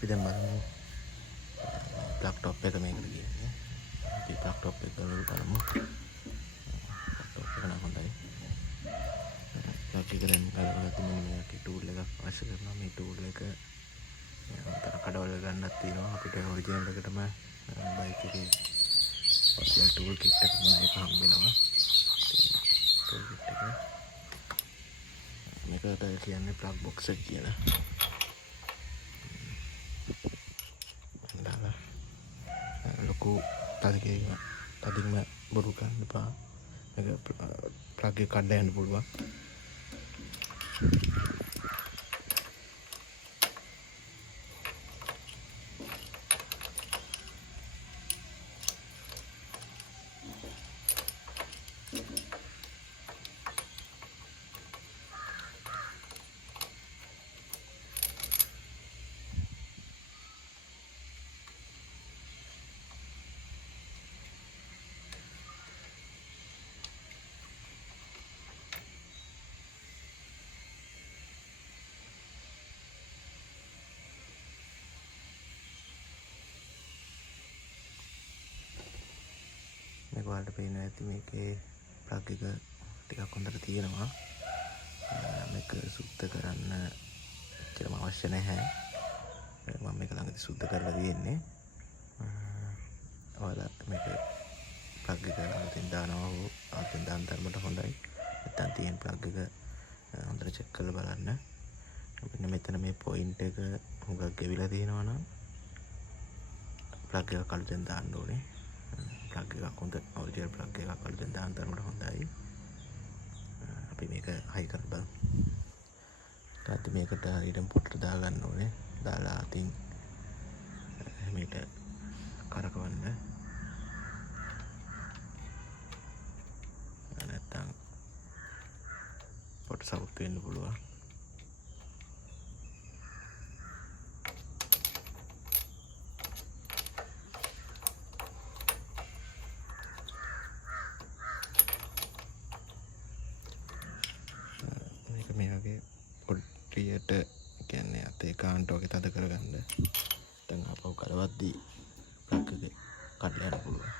අපි දැන් බලමු ප්ලග් ටොප් එක මේකට ගියන්නේ. අපි ප්ලග් ටොප් එක බලමු. ප්ලග් ටොප් එක නම් හොඳයි. ප්ලග් එක දැන් ගලවලා මෙන්න මේකේ ටූල් එකක් අවශ්‍ය කරනවා. මේ ටූල් එක අතර කඩවල ගන්නත් තියෙනවා. අපිට ඔරිජිනල් එකටම බයික් එකේ ඔරිජිනල් ටූල් කිට් එක මේක හම්බ වෙනවා. ටූල් කිට් එක මේකට කියන්නේ ප්ලග් බොක්ස් එක කියලා. දාලා ලොකු තදින්ම බොරු ගන්න එපා. මේක ප්ලග් එක කඩලා යන්න පුළුවන්. මේක වලට පේනවා ඇති මේකේ ප්ලග් එක ටිකක් හොඳට තියෙනවා. මේක සුද්ධ කරන්න එච්චරම අවශ්‍ය නැහැ. මම මේක ළඟදී සුද්ධ කරලා තියෙන්නේ. ඔයාලා මේක ප්ලග් එක අලුතෙන් දානවා හෝ අලුතෙන් දාන තරමට හොඳයි. නැත්නම් තියෙන ප්ලග් එක හොඳට චෙක් කරලා බලන්න. මෙන්න මෙතන මේ පොයින්ට් එක හුඟක් ගෙවිලා තියෙනවා නම් ප්ලග් එකක් අලුතෙන් දාන්න ඕනේ. ප්ලග් එකක් හොඳ ඔරිජිනල් ප්ලග් එකක් අලුතෙන් දාන තරමට හොඳයි. අපි මේක හයි කරලා බලමු. ඊට මේකට හරියටම පොට්ට දාගන්න ඕනේ. දාලා අතින් මේක කරකවන්න. නැත්තම් පොට සවුත් වෙන්න පුළුවන්. මේ වගේ පොඩ්ඩියට කියන්නේ අතේ කාන්ට වගේ තද කරගන්න. දැන් ආපහු කරවද්දී ප්ලග් එක කඩලා යන්න පුළුවන්.